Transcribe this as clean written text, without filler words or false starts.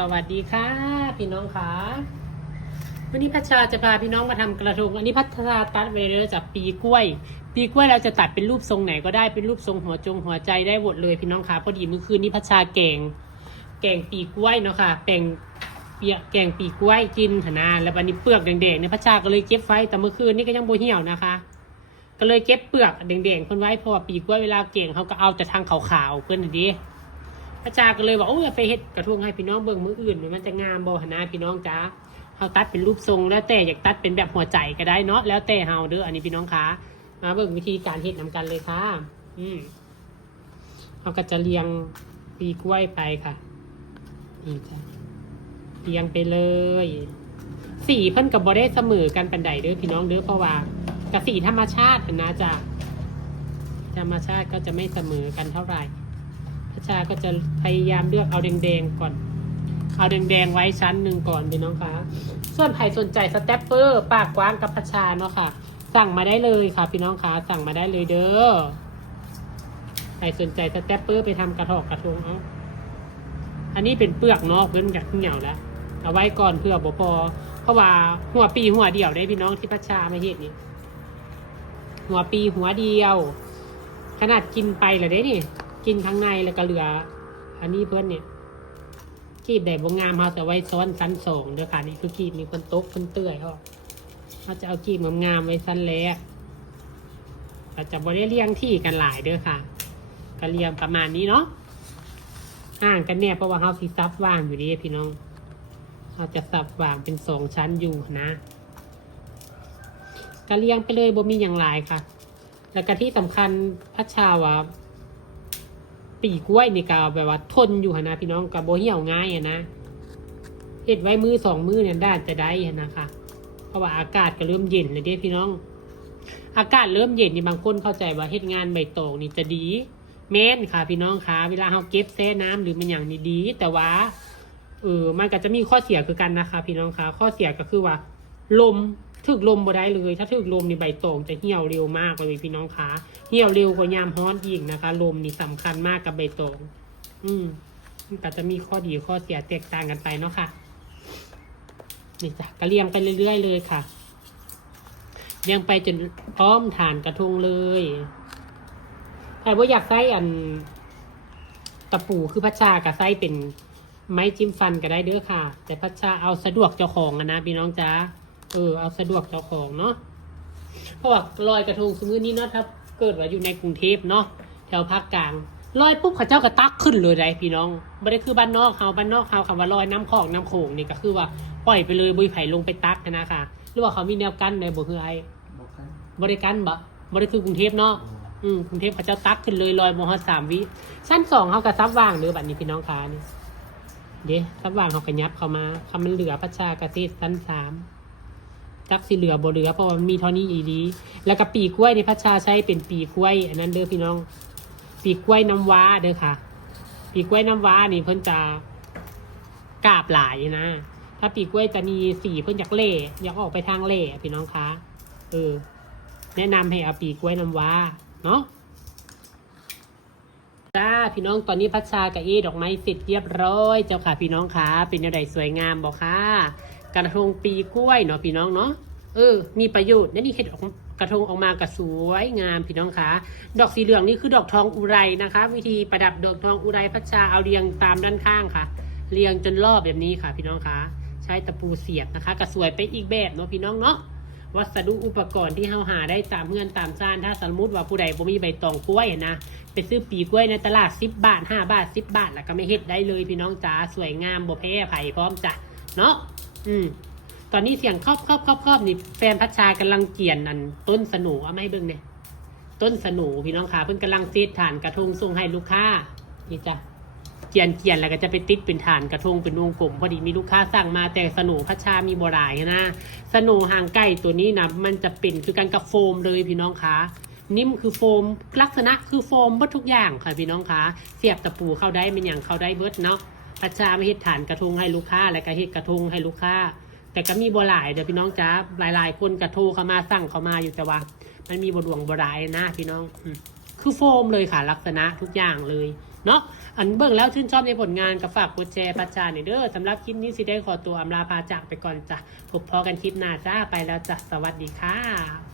สวัสดีค่ะพี่น้องค่ะวันนี้พัชชาจะพาพี่น้องมาทำกระทงอันนี้พัชชาตัดไว้เลยจากปีกล้วยเราจะตัดเป็นรูปทรงไหนก็ได้เป็นรูปทรงหัวใจได้หมดเลยพี่น้องค่ะพอดีเมื่อคืนนี้พัชชาแกงปีกล้วยเนาะค่ะแกงปีกล้วยกินหนาแล้ววันนี้เปลือกแดงๆเนี่ยพัชชาก็เลยเก็บไว้แต่เมื่อคืนนี้ก็ยังโบเหี่ยวนะคะก็เลยเก็บเปลือกแดงๆเพิ่นไว้เพราะว่าปีกล้วยเวลาเก่งเขาก็เอาแต่ทางขาวๆเพิ่นดีพระชาก็เลยบอกโอ้ยไปเฮ็ดกระทงให้พี่น้องเบิ่งมืออื่นมันจะงามบ่หนาพี่น้องจ้าเขาตัดเป็นรูปทรงแล้วแต่อยากตัดเป็นแบบหัวใจก็ได้เนาะแล้วแต่เฮาเด้ออันนี้พี่น้องคะมาเบิ่งวิธีการเฮ็ดนำกันเลยค่ะเขาก็จะเรียงปีกล้วยไปค่ะนี่จ้ะเรียงไปเลยสีเพิ่นกับบ่ได้เสมอกันปานใดเด้อพี่น้องเด้อเพราะว่ากะสีธรรมชาตินะจ้ะธรรมชาติก็จะไม่เสมอกันเท่าไหร่พัชชาก็จะพยายามเลือกเอาแดงๆก่อนเอาแดงๆไว้ชั้นหนึ่งก่อนพี่น้องคะส่วนใครสนใจสเต็ปเปอร์ปากกว้างกับพัชชาเนาะค่ะสั่งมาได้เลยค่ะพี่น้องคะสั่งมาได้เลยเด้อใครสนใจสเต็ปเปอร์ไปทำกระทงเอาอันนี้เป็นเปลือกเนาะเพิ่นอยากเหนียวแล้วเอาไว้ก่อนเพื่อบ่พอเพราะว่าหัวปีหัวเดียวได้พี่น้องที่พัชชามาเฮ็ดนี่หัวปีหัวเดียวขนาดกินไปเลยได้นี่กินข้างในแล้วก็เหลืออันนี้เพื่อนเนี่ยกีบแดดบงงามเขาแต่ไว้ซ้อนชั้นสองเด้อค่ะนี่คือกีบมีคนโต๊ะคนเตื้อยเขาจะเอากีบงามไว้ชั้นแรกเราจะบริเรียงที่กันหลายเด้อค่ะก็เรียงประมาณนี้เนาะห่างกันเนี่ยเพราะว่าเขาสีซับว่างอยู่ดีพี่น้องเขาจะซับว่างเป็นสองชั้นอยู่นะก็เรียงไปเลยบ่มีอย่างไรค่ะแล้วก็ที่สำคัญพัชชาวะปีกล้วยนี่ก็แบบว่าทนอยู่นะพี่น้องกับโบเหี่ยวง่ายนะเฮ็ดไว้มือสองมือเนี่ยได้จะได้นะคะเพราะว่าอากาศก็เริ่มเย็นเลยเด้พี่น้องอากาศเริ่มเย็นนี่บางคนเข้าใจว่าเฮ็ดงานใบตองนี่จะดีแม่นค่ะพี่น้องค่ะเวลาเราเก็บแช่น้ำหรือมันอย่างนี้ดีแต่ว่ามันก็จะมีข้อเสียคือกันนะคะพี่น้องค่ะข้อเสียก็คือว่าลมถึกลมบ่ได้เลยถ้าถึกลมนี่ใบตองจะเหี่ยวเร็วมากเลยพี่น้องคะเหี่ยวเร็วกว่ายามฮ้อนอีกนะคะลมนี่สำคัญมากกับใบตองมันก็จะมีข้อดีข้อเสียแตกต่างกันไปเนาะค่ะนี่จ้ะก็เรียงไปเรื่อยๆเลยค่ะเรียงไปจนพร้อมฐานกระทงเลยใครว่าอยากใส่ตะปูคือพัชชากับใส่เป็นไม้จิ้มฟันก็ได้เด้อค่ะแต่พัชชาเอาสะดวกเจ้าของนะพี่น้องจ้าเอาสะดวกเจ้าของเนาะเพราะว่าลอยกระทงสมื้อนี้เนาะถ้าเกิดว่าอยู่ในกรุงเทพเนาะแถวภาคกลางลอยปุ๊บเขาเจ้าก็ตักขึ้นเลยได้พี่น้องไม่ได้คือบ้านนอกเขาคำว่าลอยน้ำของน้ำโขงนี่ก็คือว่าปล่อยไปเลยบุยไผ่ลงไปตักนะค่ะหรือว่าเขามีแนวกั้นในบ่คือไอ้บริการบ่ได้คือกรุงเทพเนาะกรุงเทพเขาเจ้าตักขึ้นเลยลอยมอ3 วิชั้น2เขาก็ซับว่างเด้อบัดนี้พี่น้องค่ะนี่เด้ซับว่างเขาก็ยับเข้ามาคำมันเหลือพัชชากระเทศชั้น3จักสีเหลือบ่เหลือเพราะว่ามีเท่านี้อีดีแล้วก็ปีกล้วยในพัชชาใช้เป็นปีกล้วยอันนั้นเด้อพี่น้องปีกล้วยน้ำว้าเด้อค่ะปีกล้วยน้ำว้านี่เพิ่นจะกาบหลายนะถ้าปีกล้วยจะมีสีเพิ่นอยากเล่อยากออกไปทางเล่พี่น้องคะแนะนำให้เอาปีกล้วยน้ำว้าเนาะจ้าพี่น้องตอนนี้พัชชากับดอกไม้เสร็จเรียบร้อยเจ้าค่ะพี่น้องคะเป็นยังไงสวยงามบอกค่ะกระทงปีกล้วยเนาะพี่น้องเนาะมีประโยชน์นี่เห็ดกระทงออกมาก็สวยงามพี่น้องคะดอกสีเหลืองนี่คือดอกทองอุไรนะคะวิธีประดับดอกทองอุไรพัชชาเอาเรียงตามด้านข้างค่ะเรียงจนรอบแบบนี้ค่ะพี่น้องคะใช้ตะปูเสียบนะคะก็สวยไปอีกแบบเนาะพี่น้องเนาะวัสดุอุปกรณ์ที่เราหาได้ตามเงื่อนตามซ่านถ้าสมมติว่าผู้ใดบ่มีใบตองกล้วยนะไปซื้อปีกล้วยในตลาด10 บาท5 บาท10 บาทแล้วก็ไม่เฮ็ดได้เลยพี่น้องจ๋าสวยงามบ่แพ้ไผ่พร้อมจ้ะเนาะตอนนี้เสียงครอบนี่แฟนพัชชากำลังเกี่ยนนั่นต้นสนูเอาไม่เบิ่งเนี่ยต้นสนูพี่น้องค่ะเพิ่นกำลังเซตฐานกระทงส่งให้ลูกค้านี่จ้ะเกี่ยนแล้วก็จะไปติดเป็นฐานกระทงเป็นวงกลมพอดีมีลูกค้าสั่งมาแต่สนูพัชชามีบ่หลายนะสนูหางไก่ตัวนี้นะมันจะเป็นคือกันกับโฟมเลยพี่น้องค่ะนิ่มคือโฟมลักษณะคือโฟมเบิดทุกอย่างค่ะพี่น้องค่ะเสียบตะปูเข้าได้เป็นอย่างเข้าได้เบิดเนาะพัชชาไม่เฮ็ดฐานกระทงให้ลูกค้าแล้วก็เฮ็ดกระทงให้ลูกค้าแต่ก็มีบ่หลายเดี๋ยวพี่น้องจ้าหลายคนกระโทรเข้ามาสั่งเข้ามาอยู่แต่ว่ามันมีบ่ดวงบ่หลายนะพี่น้องคือโฟมเลยค่ะลักษณะทุกอย่างเลย เนาะอันเบิ่งแล้วชื่นชอบในผลงานก็ฝากกดแชร์ประจานเด้อสำหรับคลิปนี้สิได้ขอตัวอำลาพาจากไปก่อนจ้ะพบพอกันคลิปหน้าจ้าไปแล้วจ้ะสวัสดีค่ะ